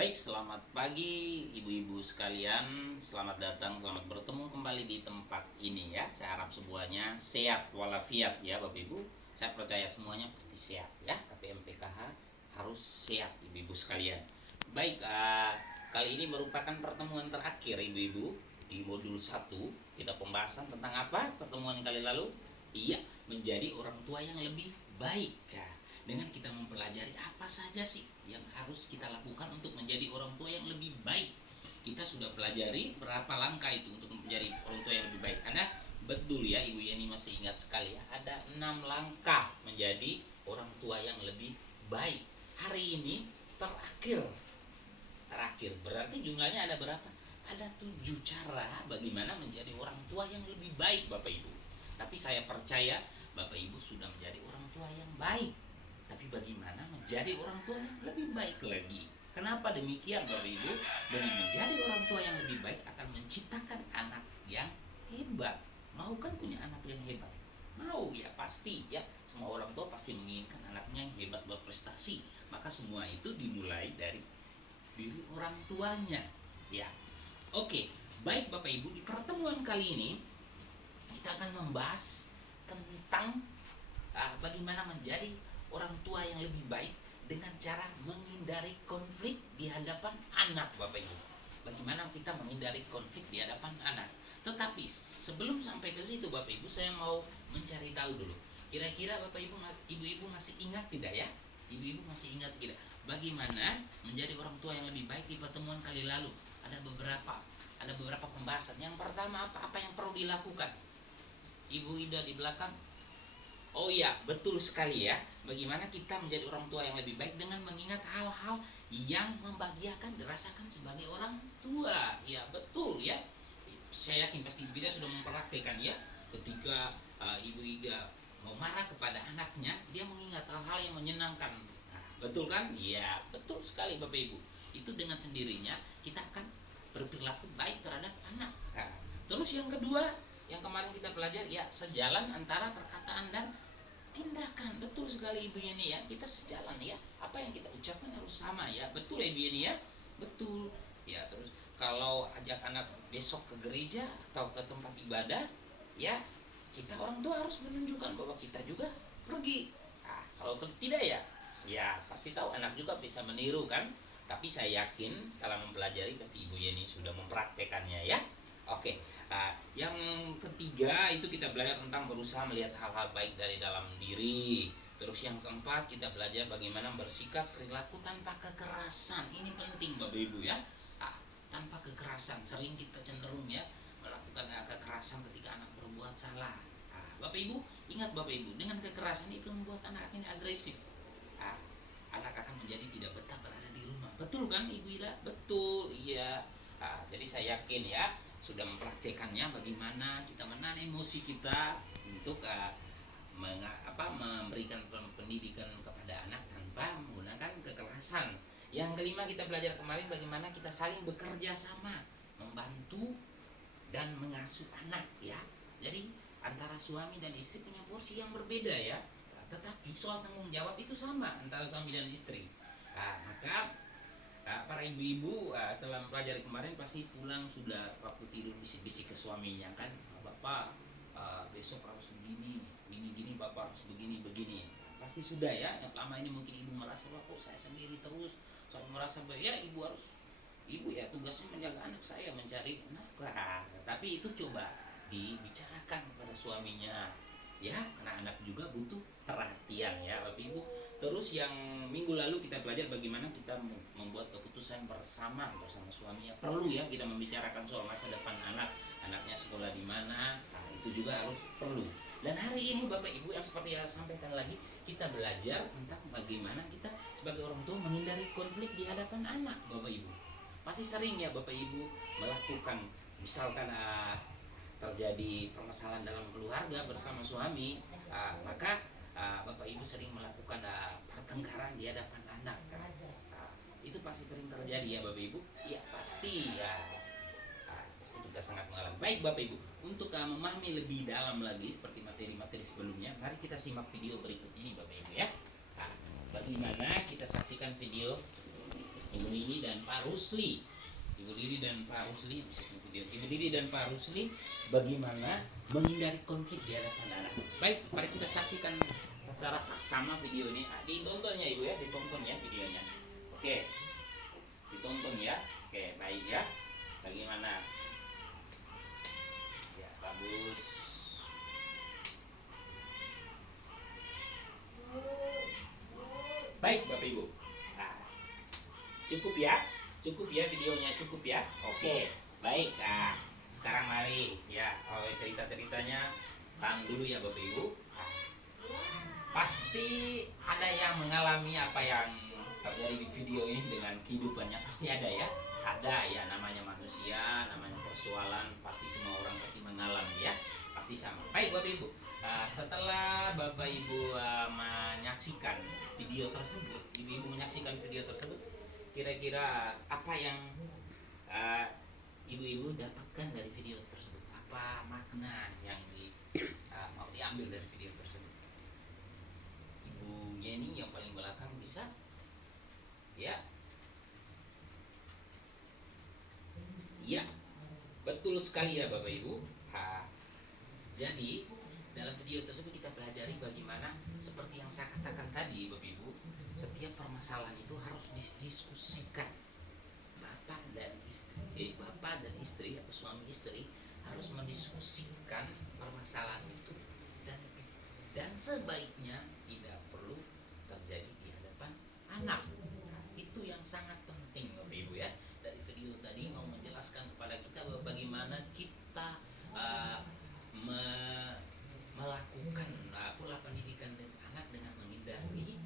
Baik, selamat pagi ibu-ibu sekalian. Selamat datang, selamat bertemu kembali di tempat ini ya. Saya harap semuanya sehat walafiat ya Bapak Ibu. Saya percaya semuanya pasti sehat ya. KPMPKH harus sehat ibu-ibu sekalian. Baik, kali ini merupakan pertemuan terakhir ibu-ibu di modul 1. Kita pembahasan tentang apa pertemuan kali lalu? Iya, menjadi orang tua yang lebih baik ya. Dengan kita mempelajari apa saja sih yang harus kita lakukan untuk menjadi orang tua yang lebih baik. Kita sudah pelajari berapa langkah itu untuk menjadi orang tua yang lebih baik. Anda betul ya, Ibu Yani masih ingat sekali ya, ada 6 langkah menjadi orang tua yang lebih baik. Hari ini terakhir berarti jumlahnya ada berapa? Ada 7 cara bagaimana menjadi orang tua yang lebih baik Bapak Ibu. Tapi saya percaya Bapak Ibu sudah menjadi orang tua yang baik. Tapi bagaimana menjadi orang tua yang lebih baik lagi? Kenapa demikian Bapak Ibu? Dengan menjadi orang tua yang lebih baik akan menciptakan anak yang hebat. Mau kan punya anak yang hebat? Mau ya, pasti ya. Semua orang tua pasti menginginkan anaknya yang hebat berprestasi. Maka semua itu dimulai dari diri orang tuanya ya. Oke, baik Bapak Ibu, di pertemuan kali ini kita akan membahas tentang bagaimana menjadi orang tua yang lebih baik dengan cara menghindari konflik di hadapan anak Bapak Ibu. Bagaimana kita menghindari konflik di hadapan anak. Tetapi sebelum sampai ke situ Bapak Ibu, saya mau mencari tahu dulu. Kira-kira Bapak Ibu, Ibu-ibu masih ingat tidak ya? Ibu-ibu masih ingat tidak? Bagaimana menjadi orang tua yang lebih baik di pertemuan kali lalu? Ada beberapa pembahasan. Yang pertama apa yang perlu dilakukan? Ibu Ida di belakang. Oh iya, betul sekali ya. Bagaimana kita menjadi orang tua yang lebih baik dengan mengingat hal-hal yang membahagiakan dirasakan sebagai orang tua. Ya, betul ya. Saya yakin pasti Ibu Ida sudah mempraktikkan ya. Ketika Ibu Ida mau marah kepada anaknya, dia mengingat hal-hal yang menyenangkan. Nah, betul kan? Ya, betul sekali Bapak Ibu. Itu dengan sendirinya kita akan berperilaku baik terhadap anak. Nah, terus yang kedua, yang kemarin kita pelajari ya, sejalan antara perkataan dan tindakan. Betul sekali Ibu Yani ya, kita sejalan ya, apa yang kita ucapkan harus sama ya. Betul ya Ibu Yani ya, betul ya. Terus kalau ajak anak besok ke gereja atau ke tempat ibadah ya, kita orang tua harus menunjukkan bahwa kita juga pergi. Nah, kalau tidak ya, ya pasti tahu anak juga bisa meniru kan. Tapi saya yakin setelah mempelajari pasti Ibu Yani sudah mempraktekannya ya. Oke, yang ketiga itu kita belajar tentang berusaha melihat hal-hal baik dari dalam diri. Terus yang keempat kita belajar bagaimana bersikap perilaku tanpa kekerasan. Ini penting Bapak Ibu ya. Tanpa kekerasan, sering kita cenderung ya melakukan kekerasan ketika anak berbuat salah. Bapak Ibu, ingat Bapak Ibu, dengan kekerasan itu membuat anak ini agresif. Anak akan menjadi tidak betah berada di rumah. Betul kan Ibu Ida? Betul, iya. Jadi saya yakin ya sudah mempraktekannya bagaimana kita menahan emosi kita untuk memberikan pendidikan kepada anak tanpa menggunakan kekerasan. Yang kelima kita belajar kemarin bagaimana kita saling bekerja sama, membantu dan mengasuh anak ya. Jadi antara suami dan istri punya porsi yang berbeda ya. Tetapi soal tanggung jawab itu sama antara suami dan istri. Maka para ibu-ibu setelah mempelajari kemarin pasti pulang sudah waktu tidur bisik-bisik ke suaminya kan, bapak besok harus begini, gini bapak harus begini. Pasti sudah ya. Yang selama ini mungkin ibu merasa kok saya sendiri terus, saya merasa bahwa ya ibu ya tugasnya menjaga anak saya, mencari nafkah. Tapi itu coba dibicarakan kepada suaminya ya, karena anak juga butuh perhatian ya Bapak Ibu. Terus yang minggu lalu kita belajar bagaimana kita membuat keputusan bersama suaminya. Perlu ya kita membicarakan soal masa depan anaknya sekolah di mana. Itu juga harus perlu. Dan hari ini Bapak Ibu yang seperti yang saya sampaikan lagi, kita belajar tentang bagaimana kita sebagai orang tua menghindari konflik di hadapan anak Bapak Ibu. Pasti sering ya Bapak Ibu melakukan, misalkan terjadi permasalahan dalam keluarga bersama suami, maka Bapak Ibu sering melakukan pertengkaran di hadapan anak kan? Itu pasti sering terjadi ya Bapak Ibu. Ya pasti ya, pasti kita sangat mengalami. Baik Bapak Ibu, untuk memahami lebih dalam lagi seperti materi-materi sebelumnya, mari kita simak video berikut ini Bapak Ibu ya. Bagaimana kita saksikan video Ibu Lili dan Pak Rusli. Ibu Lili dan Pak Rusli, Ibu Lili dan Pak Rusli bagaimana menghindari konflik di hadapan anak. Baik, mari kita saksikan secara saksama video ini. Ditontonnya Ibu ya, ditonton ya videonya. Oke, ditonton ya. Oke, baik ya. Bagaimana? Ya, bagus. Baik Bapak Ibu. Nah, cukup ya videonya, cukup ya. Oke, baik. Nah, sekarang mari ya cerita-ceritanya tahan dulu ya Bapak Ibu. Nah, pasti ada yang mengalami apa yang terjadi di video ini dengan kehidupannya, pasti ada ya. Ada ya, namanya manusia, namanya persoalan, pasti semua orang pasti mengalami ya, pasti sama. Baik Bapak Ibu, setelah Bapak Ibu menyaksikan video tersebut, ibu-ibu menyaksikan video tersebut, kira-kira apa yang ibu-ibu dapatkan dari video tersebut? Apa makna yang mau diambil dari video tersebut? Ibu Yeni yang paling belakang bisa? Ya. Ya, betul sekali ya Bapak Ibu. Jadi dalam video tersebut kita pelajari bagaimana seperti yang saya katakan tadi Bapak Ibu, setiap permasalahan itu harus didiskusikan. Bapak dan istri atau suami istri harus mendiskusikan permasalahan itu, dan sebaiknya tidak perlu terjadi di hadapan anak. Itu yang sangat penting Bapak Ibu ya. Dari video tadi mau menjelaskan kepada kita bagaimana kita melakukan pola pendidikan dari anak dengan menghindari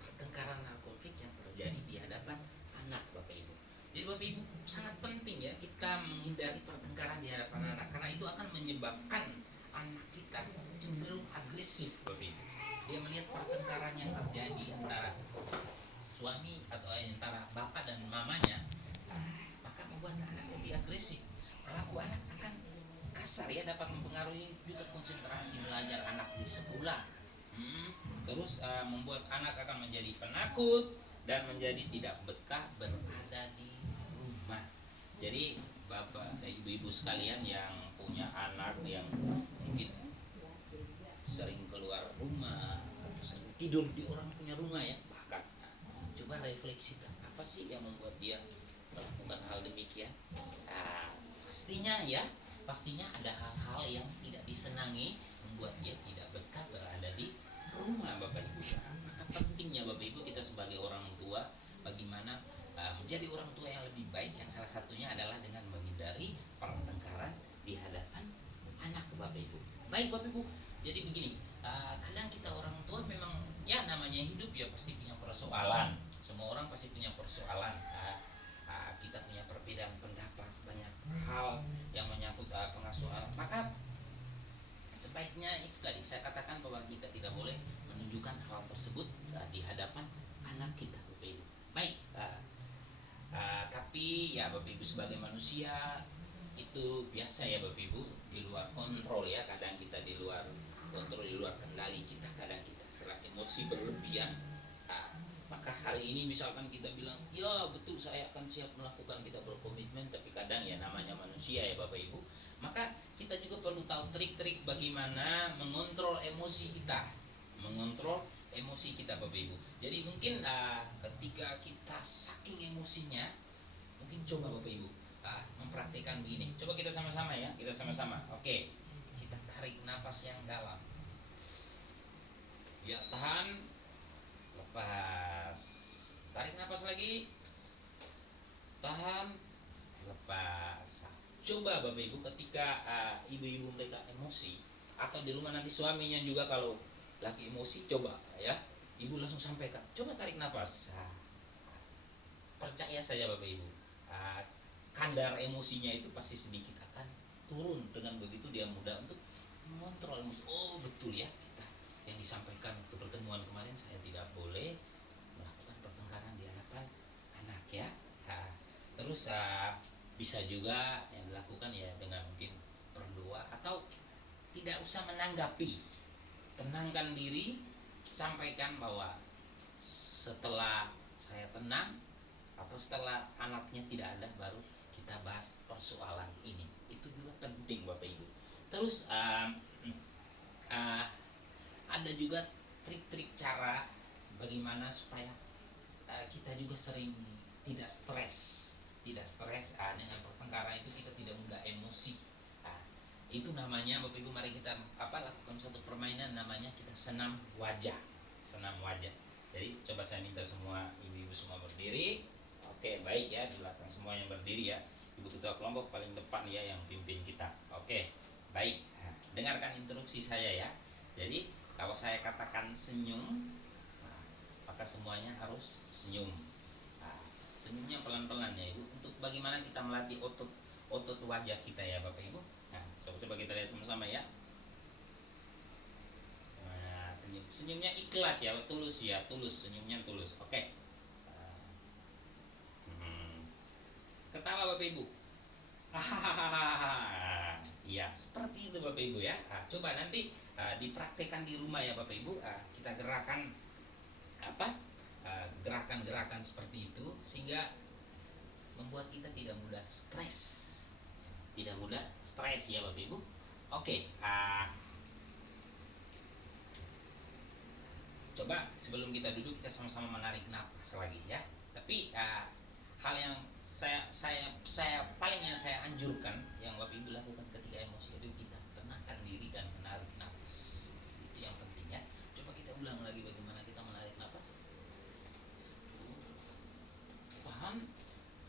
pertengkaran dan konflik yang terjadi di hadapan anak Bapak Ibu. Jadi Bapak Ibu sangat penting ya kita menghindari pertengkaran di hadapan anak, karena itu akan menyebabkan anak kita cenderung agresif Bapak Ibu. Dia melihat pertengkaran yang terjadi antara suami atau antara bapak dan mamanya, maka membuat anak lebih agresif. Perilaku anak akan kasar ya, dapat mempengaruhi juga konsentrasi belajar anak di sekolah. Terus membuat anak akan menjadi penakut dan menjadi tidak betah berada di rumah. Jadi bapak ibu-ibu sekalian yang punya anak yang mungkin sering keluar rumah atau sering tidur di orang punya rumah ya, bahkan coba refleksikan apa sih yang membuat dia melakukan hal demikian. Pastinya ada hal-hal yang tidak disenangi membuat dia tidak betah berada di rumah Bapak Ibu. Maka pentingnya Bapak Ibu kita sebagai orang tua bagaimana menjadi orang tua yang lebih baik, yang salah satunya adalah dengan menghindari pertengkaran di hadapan anak Bapak Ibu. Baik Bapak Ibu, jadi begini, kadang kita orang tua memang ya namanya hidup ya pasti punya persoalan. Semua orang pasti punya persoalan. Kita punya perbedaan pendapat, banyak hal yang menyangkut pengasuhan anak. Maka sebaiknya itu tadi saya katakan bahwa kita tidak boleh menunjukkan hal tersebut di hadapan anak kita Bapak Ibu. Baik, tapi ya Bapak Ibu sebagai manusia itu biasa ya Bapak Ibu, di luar kontrol ya, kadang kita di luar kontrol, di luar kendali kita, kadang kita setelah emosi berlebihan. Maka hari ini misalkan kita bilang ya betul saya akan siap melakukan, kita berkomitmen, tapi kadang ya namanya manusia ya Bapak Ibu, maka kita juga perlu tahu trik-trik bagaimana mengontrol emosi kita, Bapak Ibu. Jadi mungkin ketika kita saking emosinya, mungkin coba Bapak Ibu mempraktikkan begini. Coba kita sama-sama ya, Oke, kita tarik nafas yang dalam, ya tahan, lepas, tarik nafas lagi, tahan, lepas. Coba Bapak Ibu ketika ibu-ibu mereka emosi, atau di rumah nanti suaminya juga kalau lagi emosi, coba ya ibu langsung sampaikan, coba tarik nafas. Percaya saja Bapak Ibu, kadar emosinya itu pasti sedikit akan turun. Dengan begitu dia mudah untuk mengontrol emosi. Oh betul ya, kita yang disampaikan waktu pertemuan kemarin, saya tidak boleh melakukan pertengkaran di hadapan anak ya. Terus bisa juga yang dilakukan ya dengan mungkin berdoa, atau tidak usah menanggapi, tenangkan diri, sampaikan bahwa setelah saya tenang, atau setelah anaknya tidak ada baru kita bahas persoalan ini. Itu juga penting Bapak Ibu. Terus ada juga trik-trik cara bagaimana supaya kita juga sering tidak stres. Dengan pertengkaran itu kita tidak mudah emosi. Itu namanya Bapak Ibu, mari kita lakukan suatu permainan namanya kita senam wajah. Jadi coba saya minta semua ibu-ibu semua berdiri. Oke, baik ya, di belakang semua yang berdiri ya. Ibu ketua kelompok paling depan ya yang pimpin kita. Oke, baik. Dengarkan instruksi saya ya. Jadi kalau saya katakan senyum, maka semuanya harus senyum. Senyumnya pelan-pelan ya Ibu. Untuk bagaimana kita melatih otot wajah kita ya Bapak Ibu. Nah, coba kita lihat sama-sama ya. Nah, senyumnya ikhlas ya, tulus, senyumnya tulus. Oke. Ketawa Bapak Ibu. Iya, seperti itu Bapak Ibu ya. Coba nanti dipraktekkan di rumah ya Bapak Ibu. Kita gerakan gerakan-gerakan seperti itu sehingga membuat kita tidak mudah stres ya Bapak Ibu. Oke, coba sebelum kita duduk kita sama-sama menarik nafas lagi ya. Tapi hal yang saya paling yang saya anjurkan yang Bapak Ibu lakukan ketika emosi itu kita tenangkan diri dan menarik nafas. Itu yang penting ya. Coba kita ulang lagi bagaimana kita menarik nafas. Tahan,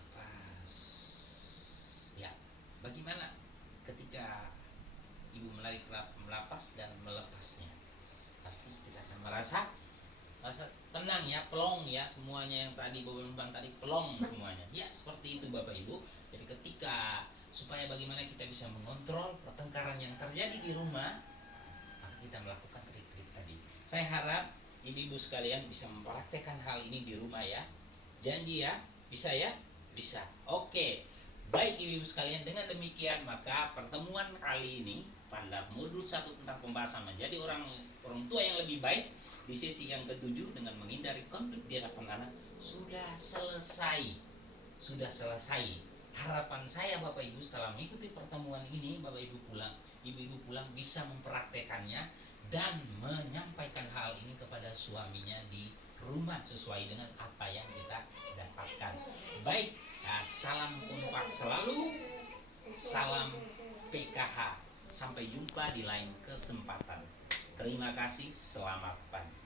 lepas. Ya, bagaimana ketika Ibu menarik nafas dan melepasnya? Pasti kita akan merasa tenang ya, plong ya, semuanya yang tadi beban tadi plong semuanya. Ya, seperti itu Bapak Ibu. Jadi ketika supaya bagaimana kita bisa mengontrol pertengkaran yang terjadi di rumah, maka kita melakukan trik-trik tadi. Saya harap ibu-ibu sekalian bisa mempraktekkan hal ini di rumah ya. Janji ya? Bisa ya? Bisa. Oke. Baik ibu-ibu sekalian, dengan demikian maka pertemuan kali ini pada modul 1 tentang pembahasan menjadi orang tua yang lebih baik di sesi yang ke-7 dengan menghindari konflik di hadapan anak sudah selesai. Harapan saya Bapak Ibu setelah mengikuti pertemuan ini, Bapak Ibu ibu-ibu pulang bisa mempraktekannya dan menyampaikan hal ini kepada suaminya di rumah sesuai dengan apa yang kita dapatkan. Baik, salam kompak selalu, salam PKH. Sampai jumpa di lain kesempatan. Terima kasih, selamat pagi.